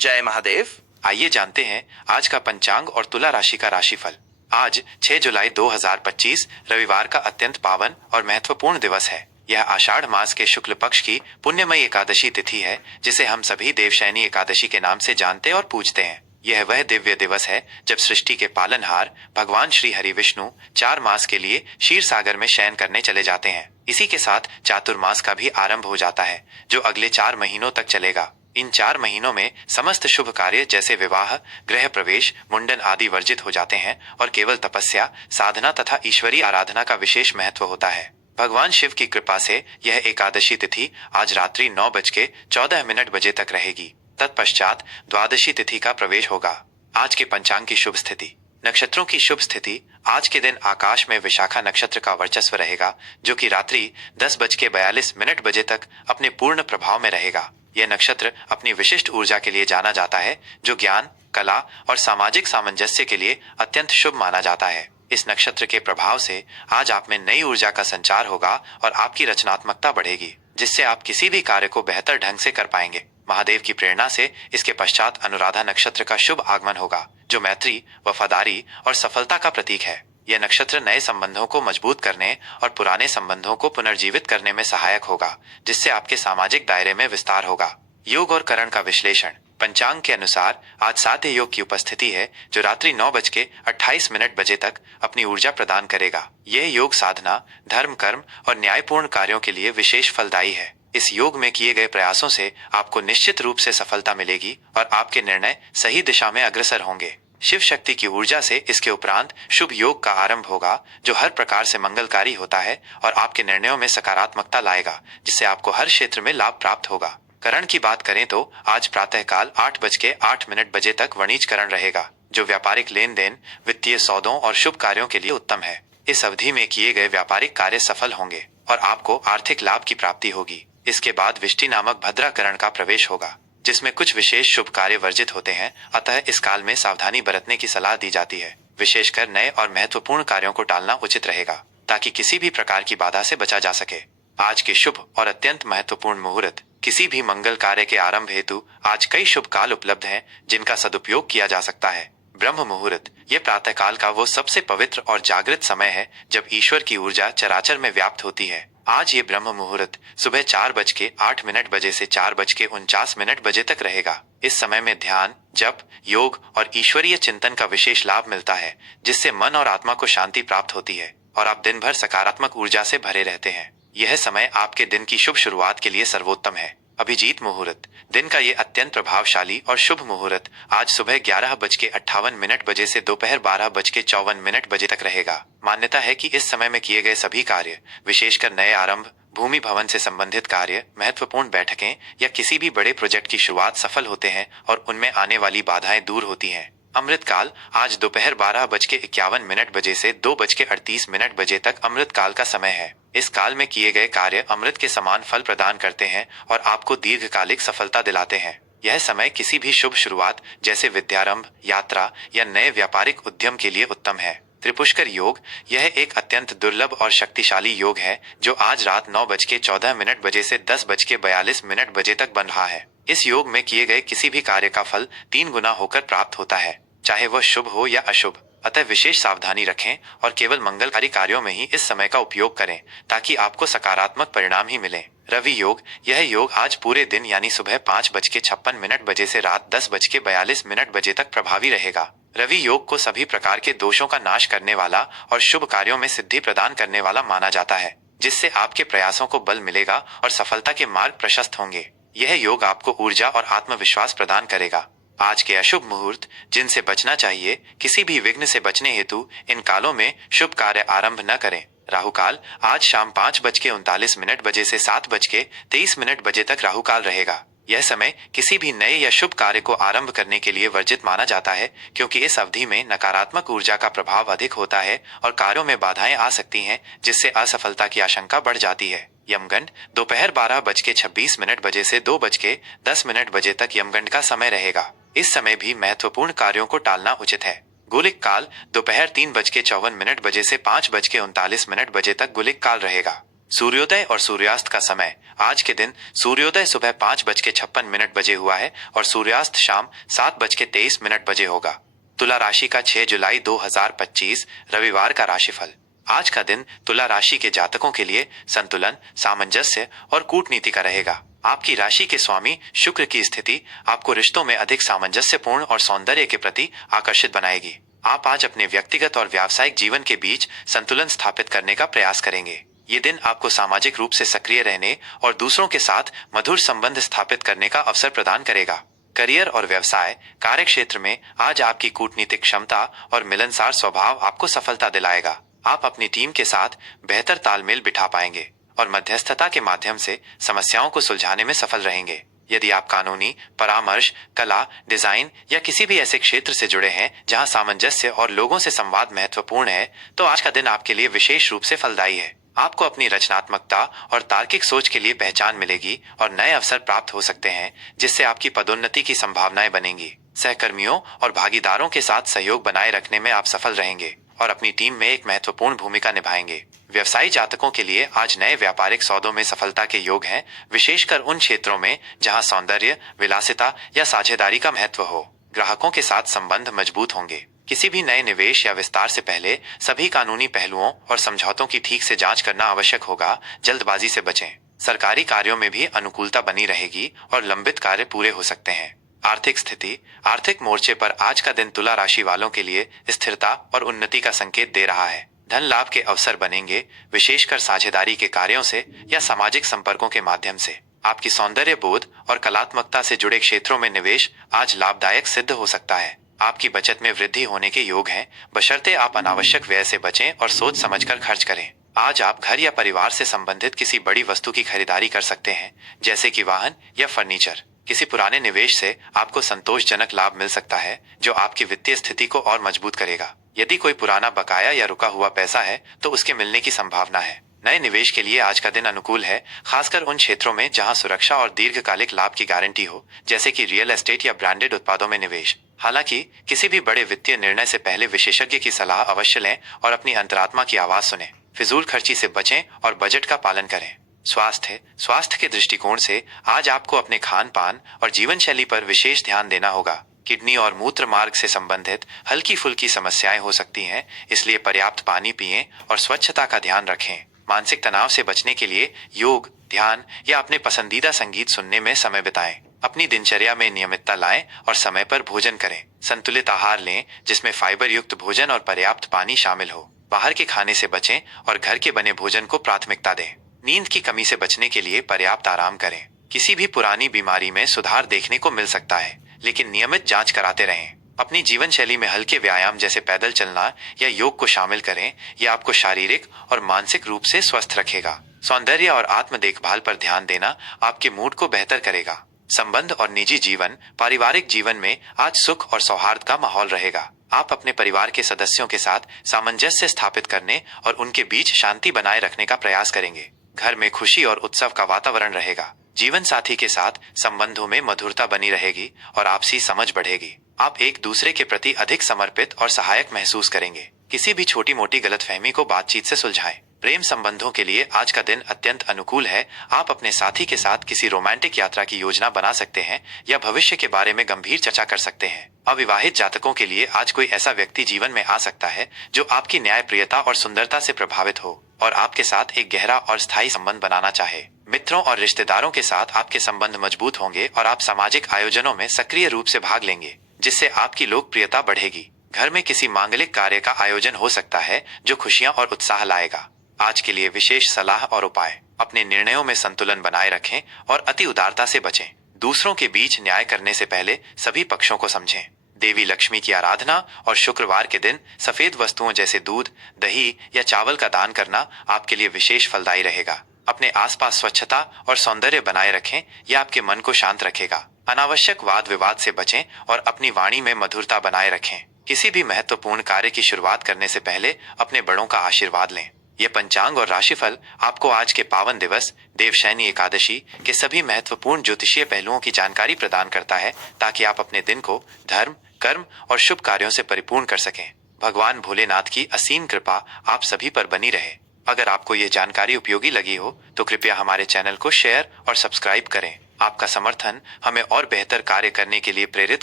जय महादेव। आइए जानते हैं आज का पंचांग और तुला राशि का राशिफल। आज 6 जुलाई 2025 रविवार का अत्यंत पावन और महत्वपूर्ण दिवस है। यह आषाढ़ मास के शुक्ल पक्ष की पुण्यमयी एकादशी तिथि है, जिसे हम सभी देवशयनी एकादशी के नाम से जानते और पूजते हैं। यह वह दिव्य दिवस है जब सृष्टि के पालनहार भगवान श्री हरि विष्णु 4 मास के लिए क्षीर सागर में शयन करने चले जाते हैं। इसी के साथ चातुर्मास का भी आरंभ हो जाता है, जो अगले 4 महीनों तक चलेगा। इन 4 महीनों में समस्त शुभ कार्य जैसे विवाह, गृह प्रवेश, मुंडन आदि वर्जित हो जाते हैं और केवल तपस्या, साधना तथा ईश्वरीय आराधना का विशेष महत्व होता है। भगवान शिव की कृपा से यह एकादशी तिथि आज रात्रि 9:14 तक रहेगी। तत्पश्चात द्वादशी तिथि का प्रवेश होगा। आज के पंचांग की शुभ स्थिति। नक्षत्रों की शुभ स्थिति। आज के दिन आकाश में विशाखा नक्षत्र का वर्चस्व रहेगा, जो कि रात्रि 10:42 तक अपने पूर्ण प्रभाव में रहेगा। यह नक्षत्र अपनी विशिष्ट ऊर्जा के लिए जाना जाता है, जो ज्ञान, कला और सामाजिक सामंजस्य के लिए अत्यंत शुभ माना जाता है। इस नक्षत्र के प्रभाव से आज आप में नई ऊर्जा का संचार होगा और आपकी रचनात्मकता बढ़ेगी, जिससे आप किसी भी कार्य को बेहतर ढंग से कर पाएंगे। महादेव की प्रेरणा से इसके पश्चात अनुराधा नक्षत्र का शुभ आगमन होगा, जो मैत्री, वफादारी और सफलता का प्रतीक है। यह नक्षत्र नए संबंधों को मजबूत करने और पुराने संबंधों को पुनर्जीवित करने में सहायक होगा, जिससे आपके सामाजिक दायरे में विस्तार होगा। योग और करण का विश्लेषण। पंचांग के अनुसार आज साध्य योग की उपस्थिति है, जो रात्रि 9:28 तक अपनी ऊर्जा प्रदान करेगा। यह योग साधना, धर्म, कर्म और न्यायपूर्ण कार्यों के लिए विशेष फलदायी है। इस योग में किए गए प्रयासों से आपको निश्चित रूप से सफलता मिलेगी और आपके निर्णय सही दिशा में अग्रसर होंगे। शिव शक्ति की ऊर्जा से इसके उपरांत शुभ योग का आरंभ होगा, जो हर प्रकार से मंगलकारी होता है और आपके निर्णयों में सकारात्मकता लाएगा, जिससे आपको हर क्षेत्र में लाभ प्राप्त होगा। करण की बात करें तो आज प्रातःकाल 8:08 तक वणिजकरण रहेगा, जो व्यापारिक लेन देन, वित्तीय सौदों और शुभ कार्यों के लिए उत्तम है। इस अवधि में किए गए व्यापारिक कार्य सफल होंगे और आपको आर्थिक लाभ की प्राप्ति होगी। इसके बाद विष्टि नामक भद्राकरण का प्रवेश होगा, जिसमें कुछ विशेष शुभ कार्य वर्जित होते हैं, अतः इस काल में सावधानी बरतने की सलाह दी जाती है। विशेषकर नए और महत्वपूर्ण कार्यों को टालना उचित रहेगा, ताकि किसी भी प्रकार की बाधा से बचा जा सके। आज के शुभ और अत्यंत महत्वपूर्ण मुहूर्त। किसी भी मंगल कार्य के आरंभ हेतु आज कई शुभ काल उपलब्ध हैं, जिनका सदुपयोग किया जा सकता है। ब्रह्म मुहूर्त। ये प्रातःकाल का वो सबसे पवित्र और जागृत समय है, जब ईश्वर की ऊर्जा चराचर में व्याप्त होती है। आज ये ब्रह्म मुहूर्त सुबह 4:08 से 4:49 तक रहेगा। इस समय में ध्यान, जप, योग और ईश्वरीय चिंतन का विशेष लाभ मिलता है, जिससे मन और आत्मा को शांति प्राप्त होती है और आप दिन भर सकारात्मक ऊर्जा से भरे रहते हैं। यह समय आपके दिन की शुभ शुरुआत के लिए सर्वोत्तम है। अभिजीत मुहूर्त। दिन का ये अत्यंत प्रभावशाली और शुभ मुहूर्त आज सुबह 11:58 से दोपहर 12:54 तक रहेगा। मान्यता है कि इस समय में किए गए सभी कार्य, विशेषकर नए आरंभ, भूमि भवन से संबंधित कार्य, महत्वपूर्ण बैठकें या किसी भी बड़े प्रोजेक्ट की शुरुआत सफल होते हैं और उनमें आने वाली बाधाएं दूर होती हैं। अमृतकाल। आज दोपहर 12:51 से 2:38 तक अमृतकाल का समय है। इस काल में किए गए कार्य अमृत के समान फल प्रदान करते हैं और आपको दीर्घकालिक सफलता दिलाते हैं। यह समय किसी भी शुभ शुरुआत जैसे विद्यारंभ, यात्रा या नए व्यापारिक उद्यम के लिए उत्तम है। त्रिपुष्कर योग। यह एक अत्यंत दुर्लभ और शक्तिशाली योग है, जो आज रात 9:14 से 10:42 तक बन रहा है। इस योग में किए गए किसी भी कार्य का फल 3 गुना होकर प्राप्त होता है, चाहे वह शुभ हो या अशुभ। अतः विशेष सावधानी रखें और केवल मंगलकारी कार्यों में ही इस समय का उपयोग करें, ताकि आपको सकारात्मक परिणाम ही मिले। रवि योग। यह योग आज पूरे दिन यानी सुबह 5:56 से रात 10:42 तक प्रभावी रहेगा। रवि योग को सभी प्रकार के दोषों का नाश करने वाला और शुभ कार्यों में सिद्धि प्रदान करने वाला माना जाता है, जिससे आपके प्रयासों को बल मिलेगा और सफलता के मार्ग प्रशस्त होंगे। यह योग आपको ऊर्जा और आत्मविश्वास प्रदान करेगा। आज के अशुभ मुहूर्त जिनसे बचना चाहिए। किसी भी विघ्न से बचने हेतु इन कालों में शुभ कार्य आरंभ न करें। राहुकाल। आज शाम 5:39 से 7:23 तक राहुकाल रहेगा। यह समय किसी भी नए या शुभ कार्य को आरंभ करने के लिए वर्जित माना जाता है, क्योंकि इस अवधि में नकारात्मक ऊर्जा का प्रभाव अधिक होता है और कार्यों में बाधाएं आ सकती हैं, जिससे असफलता की आशंका बढ़ जाती है। यमगंड। दोपहर 12:26 से 2:10 तक यमगंड का समय रहेगा। इस समय भी महत्वपूर्ण कार्यों को टालना उचित है। गुलिक काल। दोपहर 3:54 से 5:39 तक गुलिक काल रहेगा। सूर्योदय और सूर्यास्त का समय। आज के दिन सूर्योदय सुबह 5:56 बजे हुआ है और सूर्यास्त शाम 7:23 बजे होगा। तुला राशि का 6 जुलाई 2025 रविवार का राशिफल। आज का दिन तुला राशि के जातकों के लिए संतुलन, सामंजस्य और कूटनीति का रहेगा। आपकी राशि के स्वामी शुक्र की स्थिति आपको रिश्तों में अधिक सामंजस्यपूर्ण और सौंदर्य के प्रति आकर्षित बनाएगी। आप आज अपने व्यक्तिगत और व्यावसायिक जीवन के बीच संतुलन स्थापित करने का प्रयास करेंगे। ये दिन आपको सामाजिक रूप से सक्रिय रहने और दूसरों के साथ मधुर संबंध स्थापित करने का अवसर प्रदान करेगा। करियर और व्यवसाय कार्य क्षेत्र में आज आपकी कूटनीतिक क्षमता और मिलनसार स्वभाव आपको सफलता दिलाएगा। आप अपनी टीम के साथ बेहतर तालमेल बिठा पाएंगे और मध्यस्थता के माध्यम से समस्याओं को सुलझाने में सफल रहेंगे। यदि आप कानूनी, परामर्श, कला, डिजाइन या किसी भी ऐसे क्षेत्र से जुड़े हैं जहां सामंजस्य और लोगों से संवाद महत्वपूर्ण है, तो आज का दिन आपके लिए विशेष रूप से फलदायी है। आपको अपनी रचनात्मकता और तार्किक सोच के लिए पहचान मिलेगी और नए अवसर प्राप्त हो सकते हैं, जिससे आपकी पदोन्नति की संभावनाएं बनेंगी। सहकर्मियों और भागीदारों के साथ सहयोग बनाए रखने में आप सफल रहेंगे और अपनी टीम में एक महत्वपूर्ण भूमिका निभाएंगे। व्यवसायी जातकों के लिए आज नए व्यापारिक सौदों में सफलता के योग हैं, विशेषकर उन क्षेत्रों में जहां सौंदर्य, विलासिता या साझेदारी का महत्व हो। ग्राहकों के साथ संबंध मजबूत होंगे। किसी भी नए निवेश या विस्तार से पहले सभी कानूनी पहलुओं और समझौतों की ठीक से जांच करना आवश्यक होगा। जल्दबाजी से बचें। सरकारी कार्यों में भी अनुकूलता बनी रहेगी और लंबित कार्य पूरे हो सकते हैं। आर्थिक स्थिति। आर्थिक मोर्चे पर आज का दिन तुला राशि वालों के लिए स्थिरता और उन्नति का संकेत दे रहा है। धन लाभ के अवसर बनेंगे, विशेषकर साझेदारी के कार्यों से या सामाजिक संपर्कों के माध्यम से। आपकी सौंदर्य बोध और कलात्मकता से जुड़े क्षेत्रों में निवेश आज लाभदायक सिद्ध हो सकता है। आपकी बचत में वृद्धि होने के योग हैं, बशर्ते आप अनावश्यक व्यय से बचें और सोच समझकर खर्च करें। आज आप घर या परिवार से संबंधित किसी बड़ी वस्तु की खरीदारी कर सकते हैं, जैसे कि वाहन या फर्नीचर। किसी पुराने निवेश से आपको संतोषजनक लाभ मिल सकता है, जो आपकी वित्तीय स्थिति को और मजबूत करेगा। यदि कोई पुराना बकाया या रुका हुआ पैसा है, तो उसके मिलने की संभावना है। नए निवेश के लिए आज का दिन अनुकूल है, खासकर उन क्षेत्रों में जहां सुरक्षा और दीर्घकालिक लाभ की गारंटी हो, जैसे कि रियल एस्टेट या ब्रांडेड उत्पादों में निवेश। हालांकि किसी भी बड़े वित्तीय निर्णय से पहले विशेषज्ञ की सलाह अवश्य लें और अपनी अंतरात्मा की आवाज सुनें। फिजूल खर्ची से बचें और बजट का पालन करें। स्वास्थ्य के दृष्टिकोण से आज आपको अपने खान पान और जीवन शैली पर विशेष ध्यान देना होगा। किडनी और मूत्र मार्ग से संबंधित हल्की फुल्की समस्याएं हो सकती हैं, इसलिए पर्याप्त पानी पिएं और स्वच्छता का ध्यान रखें। मानसिक तनाव से बचने के लिए योग, ध्यान या अपने पसंदीदा संगीत सुनने में समय बिताएं। अपनी दिनचर्या में नियमितता लाएं और समय पर भोजन करें। संतुलित आहार लें, जिसमें फाइबर युक्त भोजन और पर्याप्त पानी शामिल हो। बाहर के खाने से बचें और घर के बने भोजन को प्राथमिकता दें। नींद की कमी से बचने के लिए पर्याप्त आराम करें। किसी भी पुरानी बीमारी में सुधार देखने को मिल सकता है, लेकिन नियमित जांच कराते रहें। अपनी जीवन शैली में हल्के व्यायाम जैसे पैदल चलना या योग को शामिल करें। यह आपको शारीरिक और मानसिक रूप से स्वस्थ रखेगा। सौंदर्य और आत्म देखभाल पर ध्यान देना आपके मूड को बेहतर करेगा। संबंध और निजी जीवन, पारिवारिक जीवन में आज सुख और सौहार्द का माहौल रहेगा। आप अपने परिवार के सदस्यों के साथ सामंजस्य स्थापित करने और उनके बीच शांति बनाए रखने का प्रयास करेंगे। घर में खुशी और उत्सव का वातावरण रहेगा। जीवन साथी के साथ संबंधों में मधुरता बनी रहेगी और आपसी समझ बढ़ेगी। आप एक दूसरे के प्रति अधिक समर्पित और सहायक महसूस करेंगे। किसी भी छोटी मोटी गलतफहमी को बातचीत से सुलझाएं। प्रेम संबंधों के लिए आज का दिन अत्यंत अनुकूल है। आप अपने साथी के साथ किसी रोमांटिक यात्रा की योजना बना सकते हैं या भविष्य के बारे में गंभीर चर्चा कर सकते हैं। अविवाहित जातकों के लिए आज कोई ऐसा व्यक्ति जीवन में आ सकता है जो आपकी न्यायप्रियता और सुंदरता से प्रभावित हो और आपके साथ एक गहरा और स्थायी संबंध बनाना चाहे। मित्रों और रिश्तेदारों के साथ आपके संबंध मजबूत होंगे और आप सामाजिक आयोजनों में सक्रिय रूप से भाग लेंगे, जिससे आपकी लोकप्रियता बढ़ेगी। घर में किसी मांगलिक कार्य का आयोजन हो सकता है जो खुशियां और उत्साह लाएगा। आज के लिए विशेष सलाह और उपाय। अपने निर्णयों में संतुलन बनाए रखें और अति उदारता से बचें। दूसरों के बीच न्याय करने से पहले सभी पक्षों को समझें। देवी लक्ष्मी की आराधना और शुक्रवार के दिन सफेद वस्तुओं जैसे दूध, दही या चावल का दान करना आपके लिए विशेष फलदायी रहेगा। अपने आसपास स्वच्छता और सौंदर्य बनाए रखें, यह आपके मन को शांत रखेगा। अनावश्यक वाद विवाद से बचें और अपनी वाणी में मधुरता बनाए रखें। किसी भी महत्वपूर्ण कार्य की शुरुआत करने से पहले अपने बड़ों का आशीर्वाद लें। यह पंचांग और राशिफल आपको आज के पावन दिवस देवशयनी एकादशी के सभी महत्वपूर्ण ज्योतिषीय पहलुओं की जानकारी प्रदान करता है, ताकि आप अपने दिन को धर्म, कर्म और शुभ कार्यों से परिपूर्ण कर सकें। भगवान भोलेनाथ की असीम कृपा आप सभी पर बनी रहे। अगर आपको ये जानकारी उपयोगी लगी हो तो कृपया हमारे चैनल को शेयर और सब्सक्राइब करें। आपका समर्थन हमें और बेहतर कार्य करने के लिए प्रेरित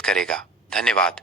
करेगा। धन्यवाद।